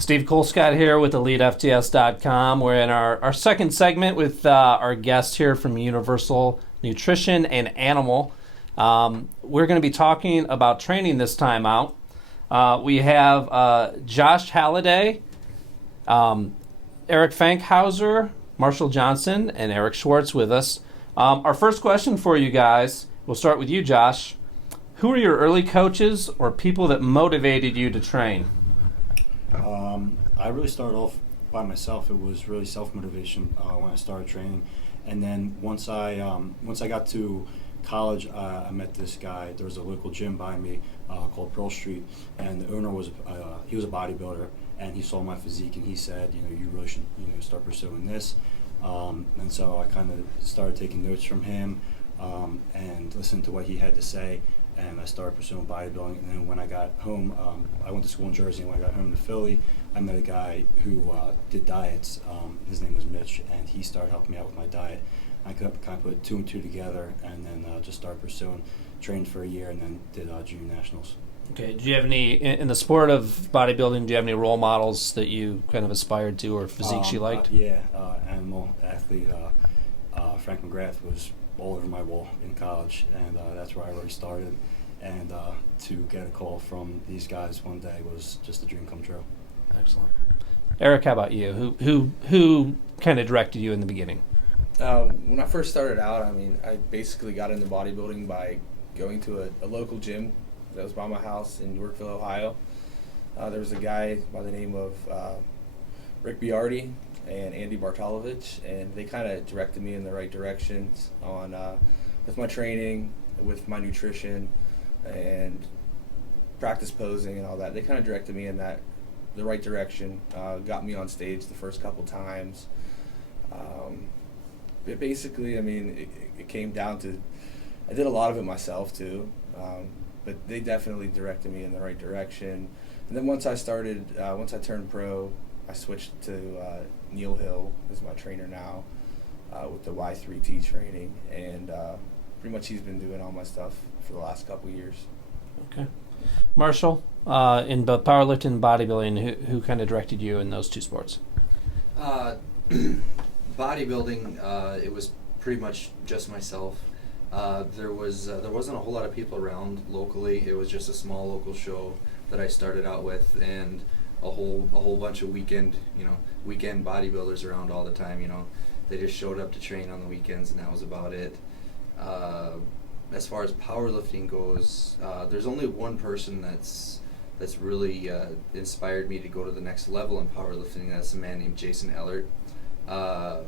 Steve Colescott here with Elitefts.com. We're in our second segment with our guest here from Universal Nutrition and Animal. We're going to be talking about training this time out. We have Josh Halladay, Erik Frankhouser, Marshall Johnson, and Eric Schwartz with us. Our first question for you guys, we'll start with you, Josh. Who are your early coaches or people that motivated you to train? I really started off by myself. It was really self-motivation when I started training. And then once I got to college, I met this guy. There was a local gym by me called Pearl Street, and the owner was he was a bodybuilder, and he saw my physique, and he said, you really should start pursuing this. And so I kind of started taking notes from him and listening to what he had to say, and I started pursuing bodybuilding. And then when I got home, I went to school in Jersey, and when I got home to Philly, I met a guy who did diets. His name was Mitch, and he started helping me out with my diet. I kind of put two and two together, and then just started pursuing, trained for a year, and then did junior nationals. Okay. Do you have any, in the sport of bodybuilding, do you have any role models that you kind of aspired to or physiques you liked? Animal athlete Frank McGrath was all over my wall in college, and that's where I really started. And to get a call from these guys one day was just a dream come true. Excellent. Eric, how about you? Who kind of directed you in the beginning? When I first started out, I basically got into bodybuilding by going to a local gym that was by my house in Yorkville, Ohio. There was a guy by the name of Rick Biardi and Andy Bartolovich, and they kind of directed me in the right directions on with my training, with my nutrition, and practice posing and all that. They kind of directed me in the right direction, got me on stage the first couple times. But basically, it came down to, I did a lot of it myself too, but they definitely directed me in the right direction. And then once I turned pro, I switched to Neil Hill as my trainer now with the Y3T training, and pretty much he's been doing all my stuff for the last couple years. Okay. Marshall, in both powerlifting and bodybuilding, who kind of directed you in those two sports? Bodybuilding, it was pretty much just myself. There wasn't a whole lot of people around locally. It was just a small local show that I started out with, and a whole bunch of weekend bodybuilders around all the time. They just showed up to train on the weekends, and that was about it. As far as powerlifting goes, there's only one person that's really inspired me to go to the next level in powerlifting. That's a man named Jason Ellert. I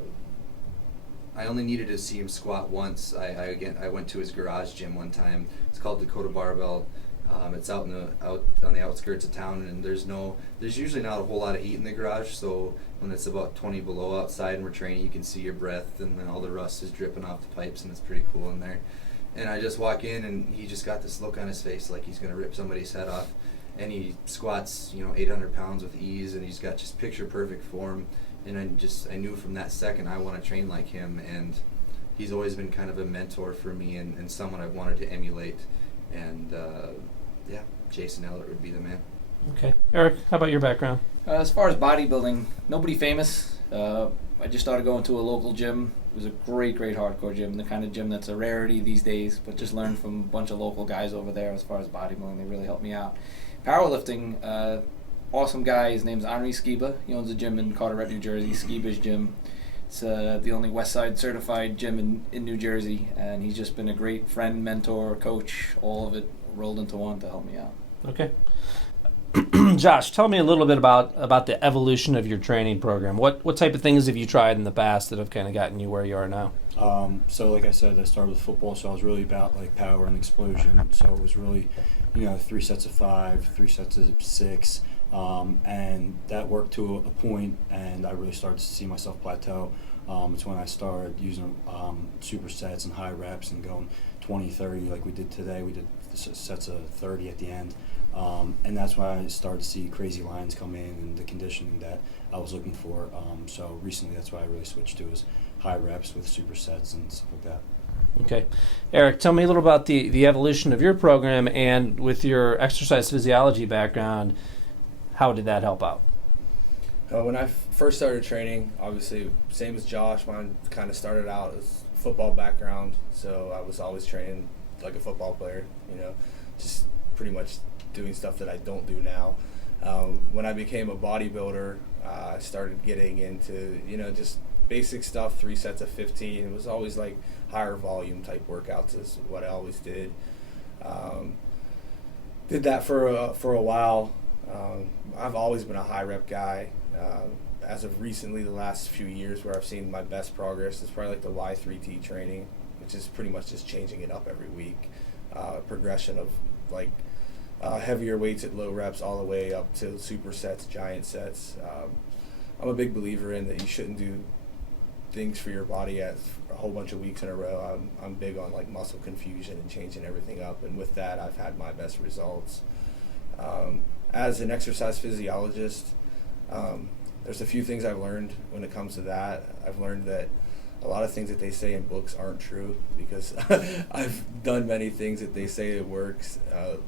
only needed to see him squat once. I went to his garage gym one time. It's called Dakota Barbell. It's out on the outskirts of town, and there's usually not a whole lot of heat in the garage. So when it's about 20 below outside and we're training, you can see your breath, and then all the rust is dripping off the pipes, and it's pretty cool in there. And I just walk in, and he just got this look on his face like he's gonna rip somebody's head off, and he squats 800 pounds with ease, and he's got just picture perfect form. And I knew from that second I want to train like him, and he's always been kind of a mentor for me and someone I wanted to emulate. And Jason Ellert would be the man. Okay. Eric, how about your background? As far as bodybuilding, nobody famous. I just started going to a local gym. It was a great hardcore gym, the kind of gym that's a rarity these days, but just learned from a bunch of local guys over there as far as bodybuilding. They really helped me out. Powerlifting, awesome guy. His name's Henri Skiba. He owns a gym in Carteret, New Jersey, Skiba's Gym. It's the only West Side certified gym in New Jersey, and he's just been a great friend, mentor, coach, all of it rolled into one to help me out. Okay. Josh, tell me a little bit about the evolution of your training program. What type of things have you tried in the past that have kind of gotten you where you are now? So like I said, I started with football, so I was really about like power and explosion. So it was really, 3 sets of 5, 3 sets of 6. And that worked to a point, and I really started to see myself plateau. It's when I started using supersets and high reps and going 20, 30 like we did today. We did sets of 30 at the end. And that's when I started to see crazy lines come in and the conditioning that I was looking for. So recently that's what I really switched to, is high reps with supersets and stuff like that. Okay. Eric, tell me a little about the evolution of your program, and with your exercise physiology background, how did that help out? When I first started training, obviously, same as Josh, mine kind of started out as football background, so I was always training like a football player, just pretty much doing stuff that I don't do now. When I became a bodybuilder, I started getting into, just basic stuff, 3 sets of 15. It was always like higher volume type workouts is what I always did. Did that for a while. I've always been a high rep guy. As of recently, the last few years where I've seen my best progress is probably like the Y3T training, which is pretty much just changing it up every week. Progression of like heavier weights at low reps all the way up to supersets, giant sets. I'm a big believer in that you shouldn't do things for your body at a whole bunch of weeks in a row. I'm big on like muscle confusion and changing everything up, and with that I've had my best results. As an exercise physiologist, there's a few things I've learned when it comes to that. I've learned that a lot of things that they say in books aren't true, because I've done many things that they say it works,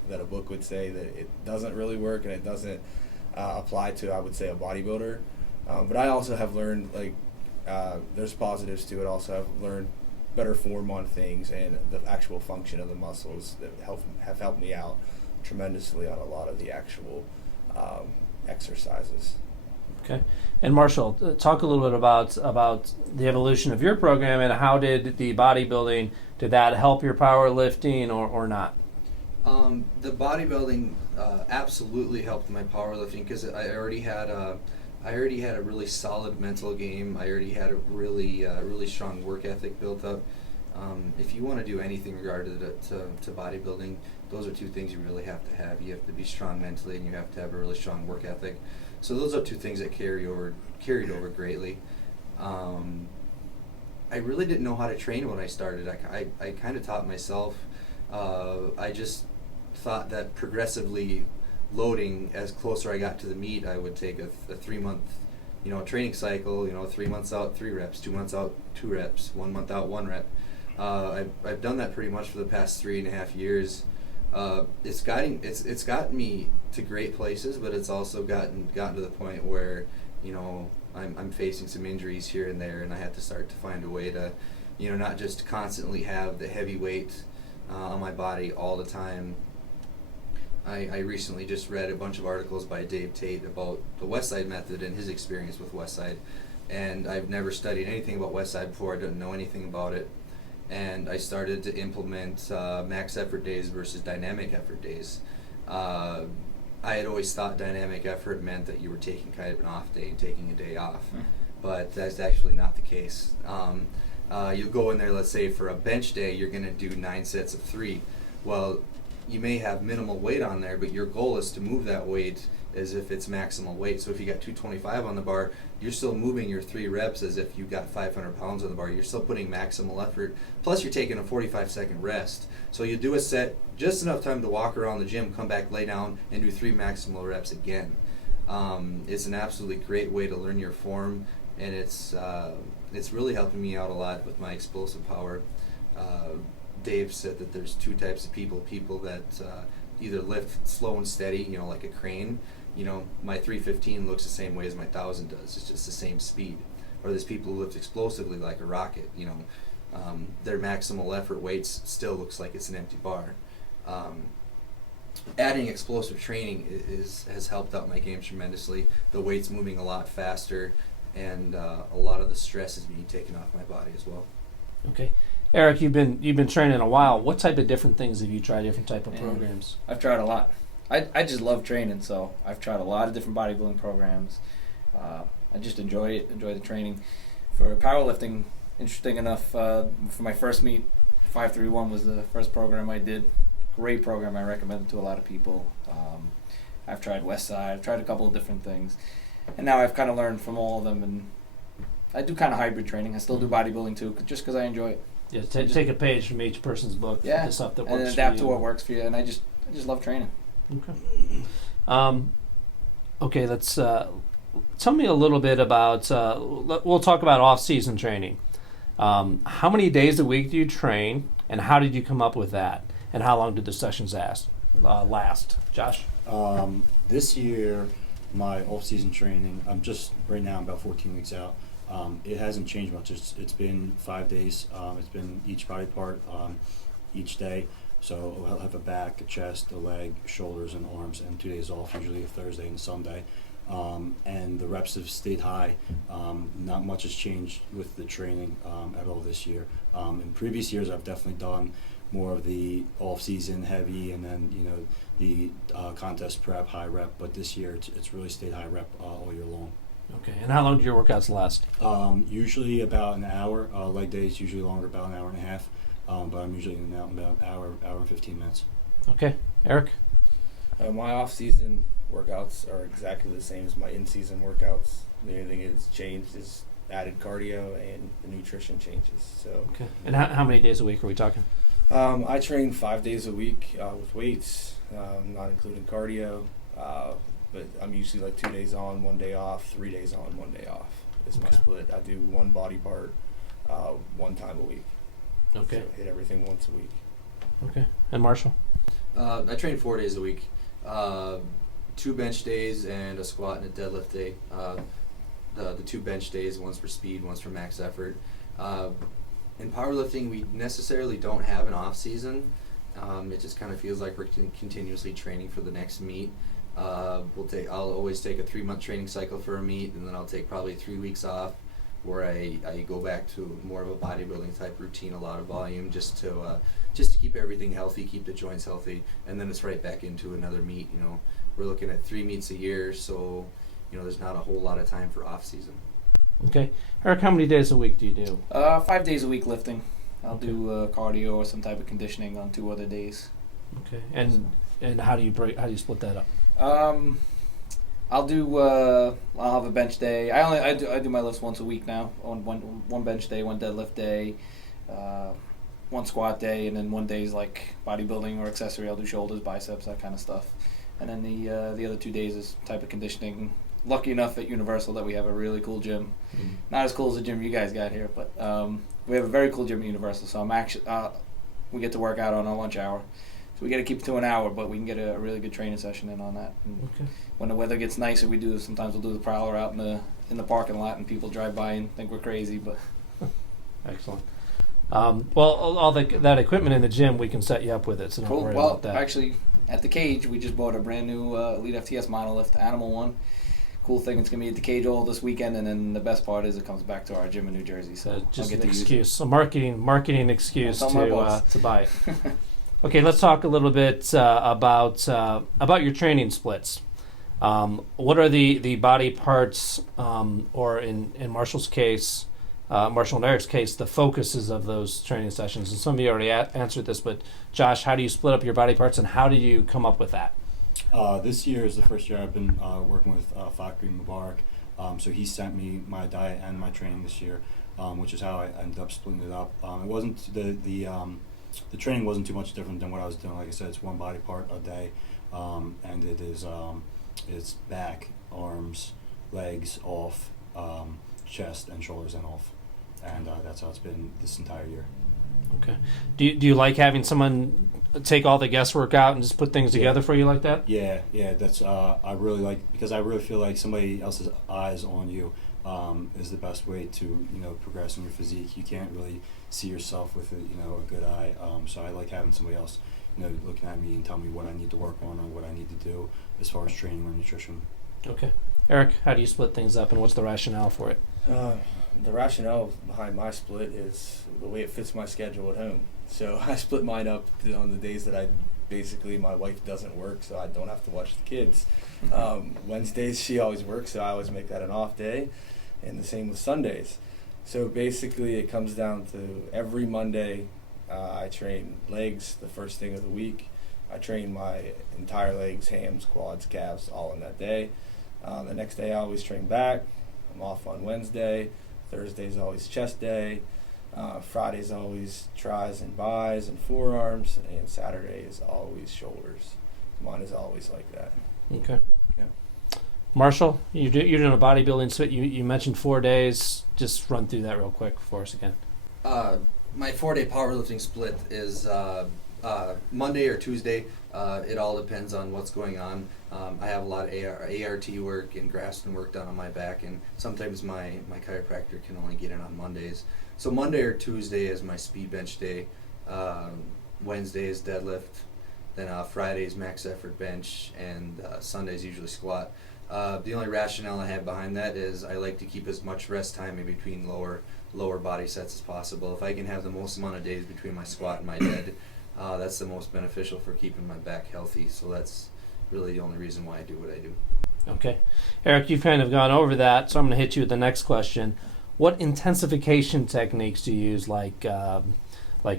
that a book would say that it doesn't really work, and it doesn't apply to, I would say, a bodybuilder. But I also have learned, like, there's positives to it. Also, I've learned better form on things and the actual function of the muscles that have helped me out tremendously on a lot of the actual exercises. Okay. And Marshall, talk a little bit about the evolution of your program, and how did the bodybuilding, did that help your powerlifting or not? The bodybuilding absolutely helped my powerlifting, because I already had a really solid mental game. I already had a really strong work ethic built up. If you want to do anything regarding to bodybuilding, those are two things you really have to have. You have to be strong mentally, and you have to have a really strong work ethic. So those are two things that carried over greatly. I really didn't know how to train when I started. I kind of taught myself. I just thought that progressively loading, as closer I got to the meet, I would take a 3-month training cycle, 3 months out 3 reps, 2 months out 2 reps, 1 month out 1 rep. I've done that pretty much for the past 3.5 years. It's gotten me to great places, but it's also gotten to the point where I'm facing some injuries here and there, and I have to start to find a way to not just constantly have the heavy weight on my body all the time. I recently just read a bunch of articles by Dave Tate about the Westside method and his experience with Westside, and I've never studied anything about Westside before. I didn't know anything about it, and I started to implement max effort days versus dynamic effort days. I had always thought dynamic effort meant that you were taking kind of an off day and taking a day off, but that's actually not the case. You'll go in there, let's say for a bench day, you're going to do 9 sets of 3. Well, you may have minimal weight on there, but your goal is to move that weight as if it's maximal weight. So if you got 225 on the bar, you're still moving your 3 reps as if you got 500 pounds on the bar. You're still putting maximal effort. Plus you're taking a 45-second rest. So you do a set, just enough time to walk around the gym, come back, lay down, and do 3 maximal reps again. It's an absolutely great way to learn your form, and it's really helping me out a lot with my explosive power. Dave said that there's 2 types of people that either lift slow and steady, like a crane. My 315 looks the same way as my 1000 does. It's just the same speed. Or there's people who lift explosively like a rocket. Their maximal effort weights still looks like it's an empty bar. Adding explosive training has helped out my game tremendously. The weight's moving a lot faster, and a lot of the stress is being taken off my body as well. Okay. Eric, you've been training a while. What type of different things have you tried, different type of programs? I've tried a lot. I just love training, so I've tried a lot of different bodybuilding programs. I just enjoy the training. For powerlifting, interesting enough, for my first meet, 531 was the first program I did. Great program. I recommend it to a lot of people. I've tried Westside. I've tried a couple of different things. And now I've kind of learned from all of them, and I do kind of hybrid training. I still do bodybuilding too, just because I enjoy it. Yeah, take a page from each person's book. Yeah, the stuff that works and then adapt to what works for you. And I just love training. Okay. Okay. Let's tell me a little bit about. We'll talk about off-season training. How many days a week do you train, and how did you come up with that? And how long did the sessions last? Josh? This year my off-season training, I'm just right now I'm about 14 weeks out. It hasn't changed much. It's been 5 days. It's been each body part each day. So I'll have a back, a chest, a leg, shoulders, and arms, and 2 days off, usually a Thursday and Sunday. And the reps have stayed high. Not much has changed with the training at all this year. In previous years, I've definitely done more of the off-season heavy, and then the contest prep, high rep. But this year, it's really stayed high rep all year long. Okay. And how long do your workouts last? Usually about an hour. Leg days usually longer, about an hour and a half. But I'm usually in and out in about an hour and 15 minutes. Okay. Eric? My off-season workouts are exactly the same as my in-season workouts. The only thing that's changed is added cardio and the nutrition changes. So. Okay. And how many days a week are we talking? I train 5 days a week with weights, not including cardio. But I'm usually like 2 days on, 1 day off, 3 days on, 1 day off. Is my split. I do one body part, 1 time a week. Okay. So hit everything once a week. Okay. And Marshall? I train 4 days a week. 2 bench days and a squat and a deadlift day. The 2 bench days, one's for speed, one's for max effort. In powerlifting, we necessarily don't have an off season. It just kind of feels like we're continuously training for the next meet. I'll always take a 3-month training cycle for a meet, and then I'll take probably 3 weeks off, where I go back to more of a bodybuilding type routine, a lot of volume, just to keep everything healthy, keep the joints healthy, and then it's right back into another meet. We're looking at 3 meets a year, so there's not a whole lot of time for off season. Okay. Eric, how many days a week do you do? 5 days a week lifting. I'll do cardio or some type of conditioning on 2 other days. Okay. And how do you split that up? I'll have a bench day. I do my lifts once a week now. On one bench day, 1 deadlift day, 1 squat day, and then 1 day is like bodybuilding or accessory. I'll do shoulders, biceps, that kind of stuff. And then the other 2 days is type of conditioning. Lucky enough at Universal that we have a really cool gym. Mm-hmm. Not as cool as the gym you guys got here, but we have a very cool gym at Universal. So I'm actually we get to work out on our lunch hour. So we got to keep it to an hour, but we can get a really good training session in on that. And when the weather gets nicer, sometimes we'll do the prowler out in the parking lot, and people drive by and think we're crazy. But excellent. All that equipment in the gym, we can set you up with it, so don't worry about that. Actually, at the cage, we just bought a brand new Elitefts monolift, Animal one. Cool thing, it's going to be at the cage all this weekend, and then the best part is it comes back to our gym in New Jersey. So just I'll get an to excuse, a marketing excuse to buy it. Okay, let's talk a little bit about your training splits. What are the body parts, or in Marshall's case, Marshall and Eric's case, the focuses of those training sessions? And some of you already answered this, but Josh, how do you split up your body parts, and how did you come up with that? This year is the first year I've been working with Fakhri Mubarak. So he sent me my diet and my training this year, which is how I ended up splitting it up. It wasn't the training wasn't too much different than what I was doing. Like I said, it's 1 body part a day, and it is it's back, arms, legs off, chest and shoulders and off, and that's how it's been this entire year. Okay. Do you like having someone take all the guesswork out and just put things together for you like that? Yeah. That's I really like, because I really feel like somebody else's eyes on you is the best way to progress in your physique. You can't really see yourself with a good eye. So I like having somebody else looking at me and tell me what I need to work on or what I need to do as far as training or nutrition. Okay. Eric, how do you split things up, and what's the rationale for it? The rationale behind my split is the way it fits my schedule at home. So I split mine up on the days that my wife doesn't work, so I don't have to watch the kids. Wednesdays she always works, so I always make that an off day, and the same with Sundays. So basically it comes down to every Monday I train legs the first thing of the week. I train my entire legs, hams, quads, calves, all in that day. The next day I always train back. I'm off on Wednesday. Thursday's always chest day. Friday's always tris and bis and forearms, and Saturday is always shoulders. Mine is always like that. Okay. Yeah. Marshall, you're doing a bodybuilding split. You mentioned 4 days. Just run through that real quick for us again. My 4-day powerlifting split is Monday or Tuesday. It all depends on what's going on. I have a lot of ART work and Grafton work done on my back, and sometimes my chiropractor can only get in on Mondays. So Monday or Tuesday is my speed bench day. Wednesday is deadlift. Then Friday is max effort bench, and Sunday is usually squat. The only rationale I have behind that is I like to keep as much rest time in between lower body sets as possible. If I can have the most amount of days between my squat and my dead, that's the most beneficial for keeping my back healthy. So that's really the only reason why I do what I do. Okay. Eric, you've kind of gone over that, so I'm going to hit you with the next question. What intensification techniques do you use, like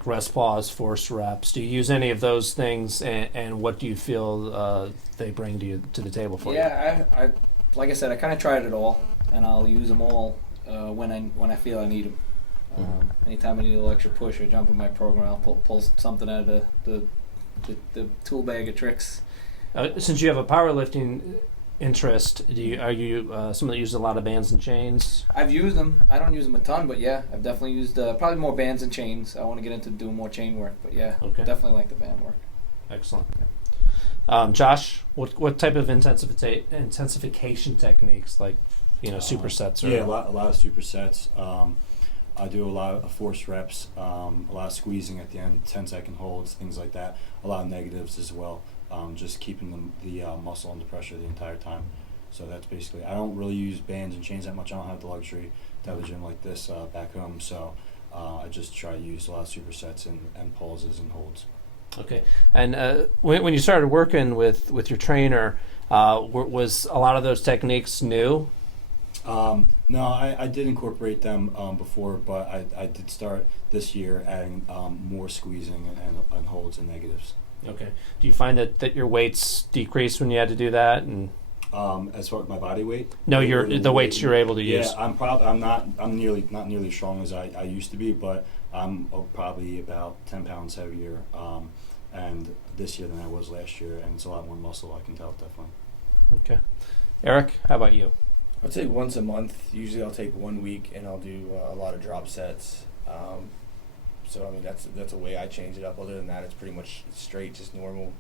rest pause, force reps? Do you use any of those things, and what do you feel they bring to the table for you? Yeah, I like I said, I kind of tried it all, and I'll use them all when I feel I need them. Anytime I need a little extra push or jump in my program, I'll pull something out of the tool bag of tricks. Since you have a powerlifting interest, are you someone that uses a lot of bands and chains? I've used them. I don't use them a ton, but yeah, I've definitely used probably more bands and chains. I want to get into doing more chain work, but yeah, definitely like the band work. Excellent. Josh, what type of intensification techniques, like supersets? Or a lot of supersets. I do a lot of force reps, a lot of squeezing at the end, 10-second holds, things like that. A lot of negatives as well. Just keeping the muscle under pressure the entire time. So that's basically, I don't really use bands and chains that much. I don't have the luxury to have a gym like this back home, so I just try to use a lot of supersets and pauses and holds. Okay. And when you started working with your trainer, was a lot of those techniques new? No, I did incorporate them before, but I did start this year adding more squeezing and holds and negatives. Okay. Do you find that your weights decreased when you had to do that? And as far as my body weight? No, the weights you're able to use. Yeah, I'm not nearly as strong as I used to be, but I'm probably about 10 pounds heavier and this year than I was last year, and it's a lot more muscle, I can tell, definitely. Okay. Eric, how about you? I'd say once a month. Usually I'll take 1 week and I'll do a lot of drop sets. So I mean that's a way I change it up. Other than that, it's pretty much straight, just normal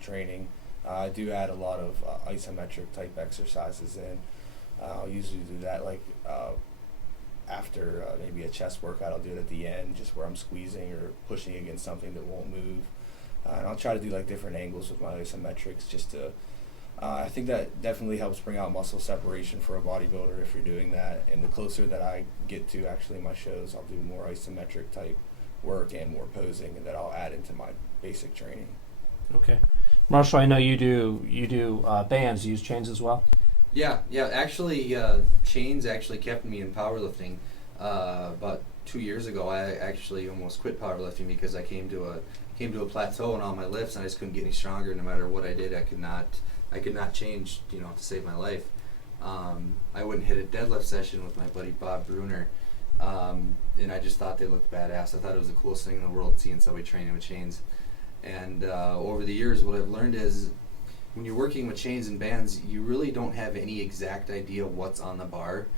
training. I do add a lot of isometric type exercises in. I'll usually do that after maybe a chest workout. I'll do it at the end, just where I'm squeezing or pushing against something that won't move. And I'll try to do different angles with my isometrics just to. I think that definitely helps bring out muscle separation for a bodybuilder if you're doing that. And the closer that I get to actually my shows, I'll do more isometric type work and more posing, and that I'll add into my basic training. Okay. Marshall, I know you do bands. You use chains as well? Yeah. Actually, chains actually kept me in powerlifting. About 2 years ago, I actually almost quit powerlifting because I came to a plateau in all my lifts, and I just couldn't get any stronger. No matter what I did, I could not change, to save my life. I wouldn't hit a deadlift session with my buddy Bob Bruner, and I just thought they looked badass. I thought it was the coolest thing in the world seeing somebody training with chains. And over the years, what I've learned is when you're working with chains and bands, you really don't have any exact idea what's on the bar.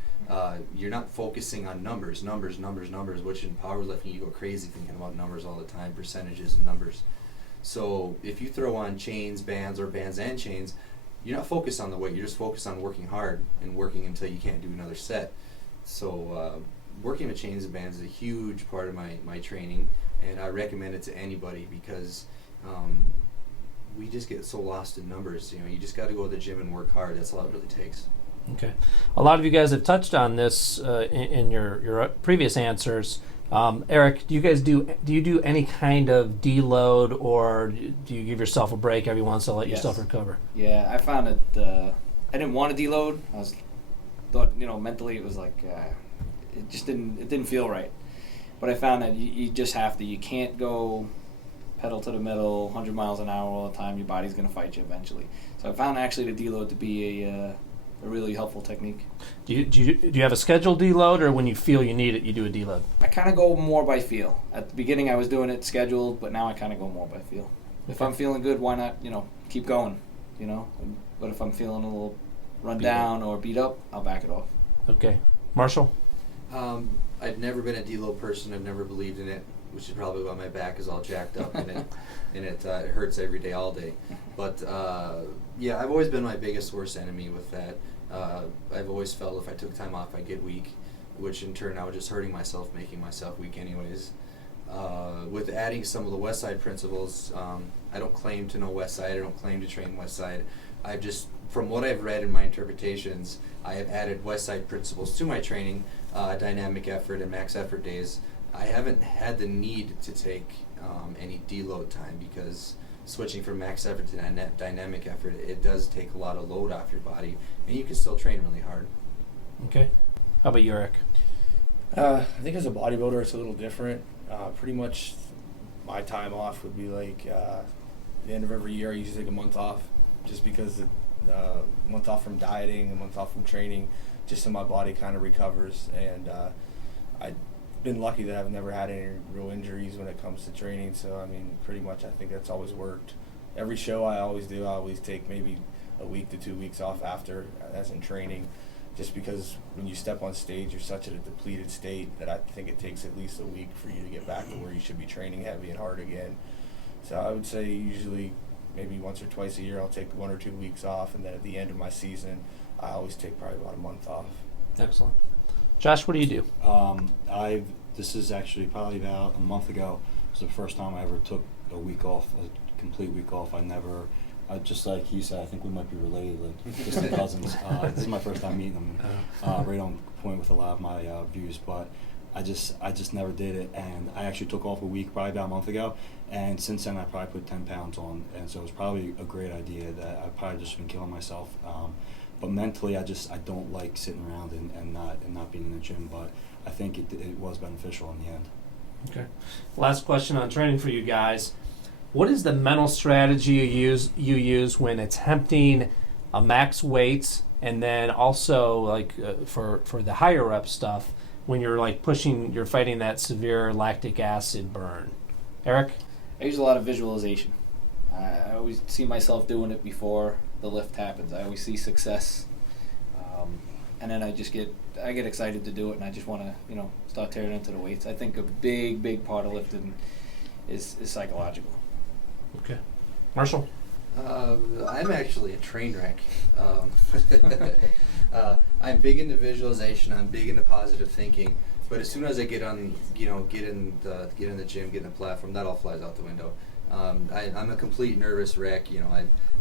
You're not focusing on numbers, which in powerlifting you go crazy thinking about numbers all the time, percentages and numbers. So if you throw on chains, bands, or bands and chains, you're not focused on the weight. You're just focused on working hard and working until you can't do another set. So working with chains and bands is a huge part of my training, and I recommend it to anybody because we just get so lost in numbers. You just got to go to the gym and work hard. That's all it really takes. Okay. A lot of you guys have touched on this in your previous answers. Eric, do you do any kind of deload, or do you give yourself a break every once to let yourself recover? Yeah, I found that I didn't want to deload. I thought mentally it was it didn't feel right. But I found that you just have to. You can't go pedal to the metal 100 miles an hour all the time. Your body's going to fight you eventually. So I found actually the deload to be a really helpful technique. Do you have a scheduled deload, or when you feel you need it, you do a deload? I kind of go more by feel. At the beginning, I was doing it scheduled, but now I kind of go more by feel. Okay. If I'm feeling good, why not? Keep going. But if I'm feeling a little run down or beat up, I'll back it off. Okay, Marshall. I've never been a deload person. I've never believed in it. which is probably why my back is all jacked up and it hurts every day, all day. But yeah, I've always been my biggest worst enemy with that. I've always felt if I took time off, I'd get weak, which in turn I was just hurting myself, making myself weak anyways. With adding some of the West Side principles, I don't claim to know West Side. I don't claim to train West Side. I've just, from what I've read in my interpretations, I have added West Side principles to my training, dynamic effort and max effort days. I haven't had the need to take any deload time because switching from max effort to dynamic effort, it does take a lot of load off your body, and you can still train really hard. Okay. How about you, Eric? I think as a bodybuilder, it's a little different. Pretty much my time off would be like the end of every year. I usually take a month off just because a month off from dieting, a month off from training, just so my body kind of recovers. And I've been lucky that I've never had any real injuries when it comes to training. So, I mean, pretty much I think that's always worked. Every show I always take maybe a week to 2 weeks off after, as in training, just because when you step on stage, you're such in a depleted state that I think it takes at least a week for you to get back to where you should be training heavy and hard again. So I would say usually maybe once or twice a year I'll take 1 or 2 weeks off, and then at the end of my season I always take probably about a month off. Excellent. Josh, what do you do? This is actually probably about a month ago. It was the first time I ever took a week off, a complete week off. Just like he said, I think we might be related, like distant cousins. This is my first time meeting them, right on point with a lot of my views. But I just never did it, and I actually took off a week probably about a month ago, and since then I probably put 10 pounds on, and so it was probably a great idea that I've probably just been killing myself. But mentally, I don't like sitting around and not being in the gym. But I think it was beneficial in the end. Okay. Last question on training for you guys. What is the mental strategy you use when attempting a max weight, and then also like for the higher rep stuff when you're like you're fighting that severe lactic acid burn? Eric? I use a lot of visualization. I always see myself doing it before the lift happens. I always see success, and then I get excited to do it, and I just want to start tearing into the weights. I think a big part of lifting is psychological. Okay. Marshall? I'm actually a train wreck. I'm big into visualization. I'm big into positive thinking. But as soon as I get in the gym, get in the platform, that all flies out the window. I'm a complete nervous wreck.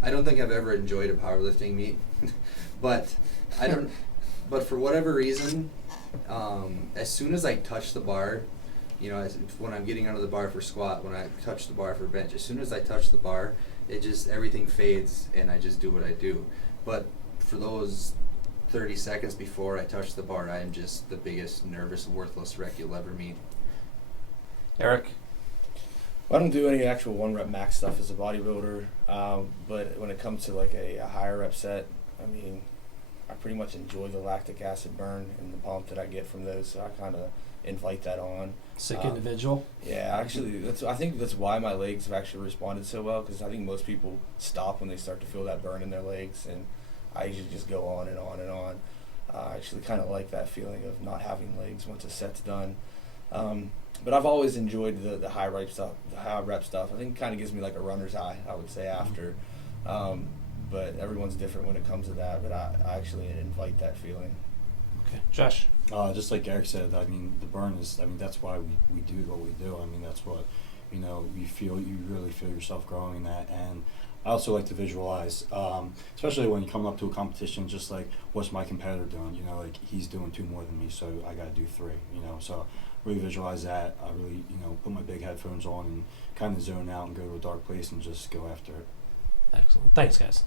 I don't think I've ever enjoyed a powerlifting meet, but But for whatever reason, as soon as I touch the bar, when I'm getting under the bar for squat, when I touch the bar for bench, as soon as I touch the bar, everything fades and I just do what I do. But for those 30 seconds before I touch the bar, I am just the biggest nervous, worthless wreck you'll ever meet. Eric? Well, I don't do any actual 1 rep max stuff as a bodybuilder, but when it comes to like a higher rep set, I mean, I pretty much enjoy the lactic acid burn and the pump that I get from those, so I kind of invite that on. Sick individual? Yeah, actually, I think that's why my legs have actually responded so well, because I think most people stop when they start to feel that burn in their legs, and I usually just go on and on and on. I actually kind of like that feeling of not having legs once a set's done. But I've always enjoyed the high rep stuff. The high rep stuff, I think, kind of gives me like a runner's high, I would say, after. But everyone's different when it comes to that. But I actually invite that feeling. Okay, Josh. Just like Eric said, I mean, the burn is. I mean, that's why we do what we do. I mean, that's what you really feel yourself growing in that. And I also like to visualize, especially when you come up to a competition, just like, what's my competitor doing? Like, he's doing 2 more than me, so I got to do 3. So really visualize that. I really, put my big headphones on and kind of zone out and go to a dark place and just go after it. Excellent. Thanks, guys.